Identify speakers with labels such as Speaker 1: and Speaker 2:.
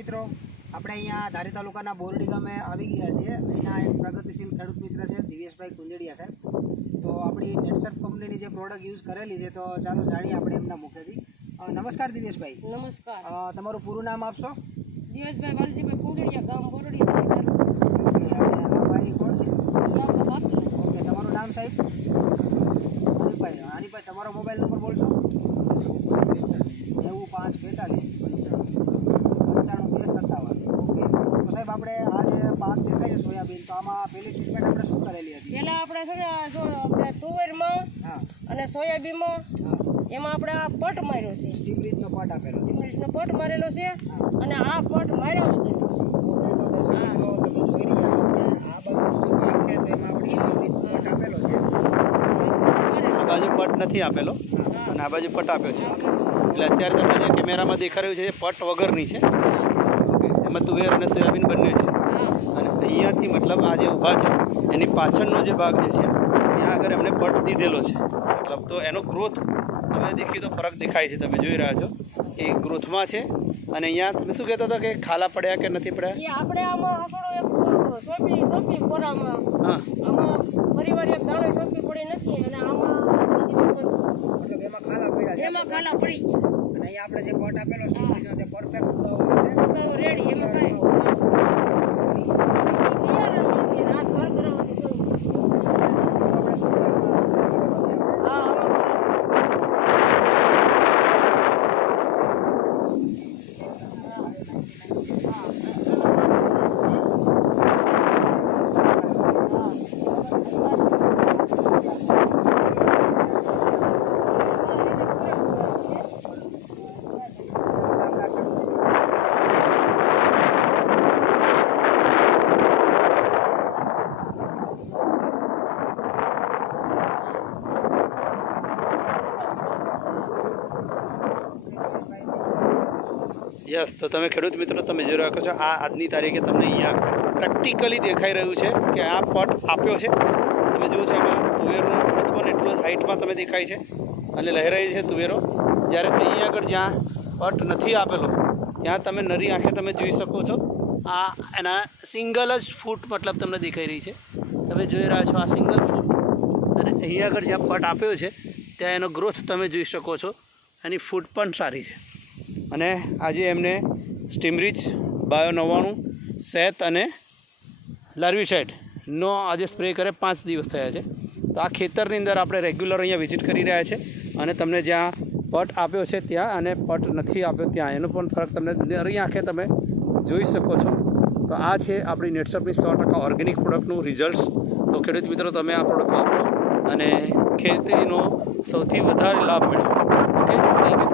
Speaker 1: મિત્રો આપણે અહીંયા ધારી તાલુકાના બોરડી ગામે આવી ગયા છીએ. અહીંના એક પ્રગતિશીલ ખેડૂત મિત્ર છે દિવેશભાઈ કુંજડિયા સાહેબ. તો આપણી નેટસર્ફ કંપનીની જે પ્રોડક્ટ યુઝ કરેલી છે તો ચાલો જાણીએ આપણે એમના મુખેથી. નમસ્કાર દિવેશભાઈ
Speaker 2: નમસ્કાર.
Speaker 1: તમારું પૂરું નામ આપશો?
Speaker 2: દિવેશભાઈ વાલજીભાઈ ગામ બોરડી
Speaker 1: ઓકે અને આ ભાઈ કોણ છે? ઓકે તમારું નામ સાહેબ? હાનીભાઈ હાનીભાઈ તમારો મોબાઈલ નંબર બોલશો? નેવું પાંચ બેતાલીસ પંચાણું બે સત્તાવન ઓકે તો સાહેબ આપણે આ જે પાક સોયાબીન તો આમાં પહેલી ટ્રીટમેન્ટ આપણે શું કરેલી હતી?
Speaker 2: પહેલા આપણે છે ને જો આપણે તુવેરમાં
Speaker 1: હા.
Speaker 2: અને સોયાબીનમાં એમાં આપણે આ પટ માર્યો છે.
Speaker 1: સ્ટીમરીજનો પટ આપેલો.
Speaker 2: સ્ટીમરીજનો પટ મારેલો છે અને આ પટ માર્યા વગરનો છે
Speaker 1: ઓકે તો દર્શક મિત્રો તમે જોઈ રહ્યા છો કે આ બાજુ ભાગ છે તો એમાં આપણે સ્ટીમરીજનો પટ આપેલો છે.
Speaker 3: આ બાજુ પટ નથી આપેલો અને આ બાજુ પટ આપ્યો છે. એટલે અત્યારે તમને જે કેમેરામાં દેખાઈ રહ્યું છે એ પટ વગરની છે. એમાં તુવેર અને સોયાબીન બંને છે. અને અહીંયાથી મતલબ આ જે ઊભા છે એની પાછળનો જે ભાગ જે છે ત્યાં આગળ એમને પટ દીધેલો છે. મતલબ તો એનો ગ્રોથ તમે દેખ્યું તો ફરક દેખાય છે તમે જોઈ રહ્યા છો એ ગ્રોથમાં છે અને અહીંયા તમે શું કહેતા હતા કે ખાલા પડ્યા કે નથી પડ્યા?
Speaker 2: આપણે આમાં
Speaker 3: હા.
Speaker 2: આમાં પરિવાર એક દાણો સોંપી પડી નથી અને આમાં
Speaker 1: એમાં ખાલા પડ્યા
Speaker 2: એમાં ખાલા પડી ગયા.
Speaker 1: અને અહીંયા આપણે જે પટ આપેલો છે તે પરફેક્ટ તો
Speaker 2: રેડી એમાં કાંઈ બિયારણમાંથી રાત ભર કરાવવાથી જોયું. હા આમાં
Speaker 3: યસ, તો તમે ખેડૂત મિત્રો તમે જોઈ રહ્યા છો, આ આજની તારીખે તમને અહીંયા પ્રેક્ટિકલી દેખાઈ રહ્યું છે કે આ પટ આપ્યો છે. તમે જુઓ છો એમાં તુવેરનું એટલું હાઇટમાં તમે દેખાય છે અને લહેરાય છે તુવેરો. જ્યારે અહીંયા આગળ જ્યાં પટ નથી આપેલો, ત્યાં તમે નરી આંખે તમે જોઈ શકો છો. આ એના સિંગલ જ ફૂટ મતલબ તમને દેખાઈ રહી છે. તમે જોઈ રહ્યા છો આ સિંગલ ફૂટ. અને અહીંયા આગળ જ્યાં પટ આપ્યો છે, ત્યાં એનો ગ્રોથ તમે જોઈ શકો છો. એની ફૂટ પણ સારી છે. અને આજે એમને સ્ટીમરીચ બાયો નવ્વાણું સેત અને લાર્વિસાઇડનો આજે સ્પ્રે કરે પાંચ દિવસ થયા છે. તો આ ખેતરની અંદર આપણે રેગ્યુલર અહીંયા વિઝિટ કરી રહ્યા છે અને તમને જ્યાં પટ આપ્યો છે ત્યાં અને પટ નથી આપ્યો ત્યાં, એનો પણ ફરક તમને નરી આંખે તમે જોઈ શકો છો. તો આ છે આપણી નેટસપની સો ટકા ઓર્ગેનિક પ્રોડક્ટનું રિઝલ્ટ. તો ખેડૂત મિત્રો, તમે આ પ્રોડક્ટ વાપરો અને ખેતીનો સૌથી વધારે લાભ મેળવો. Okay thank you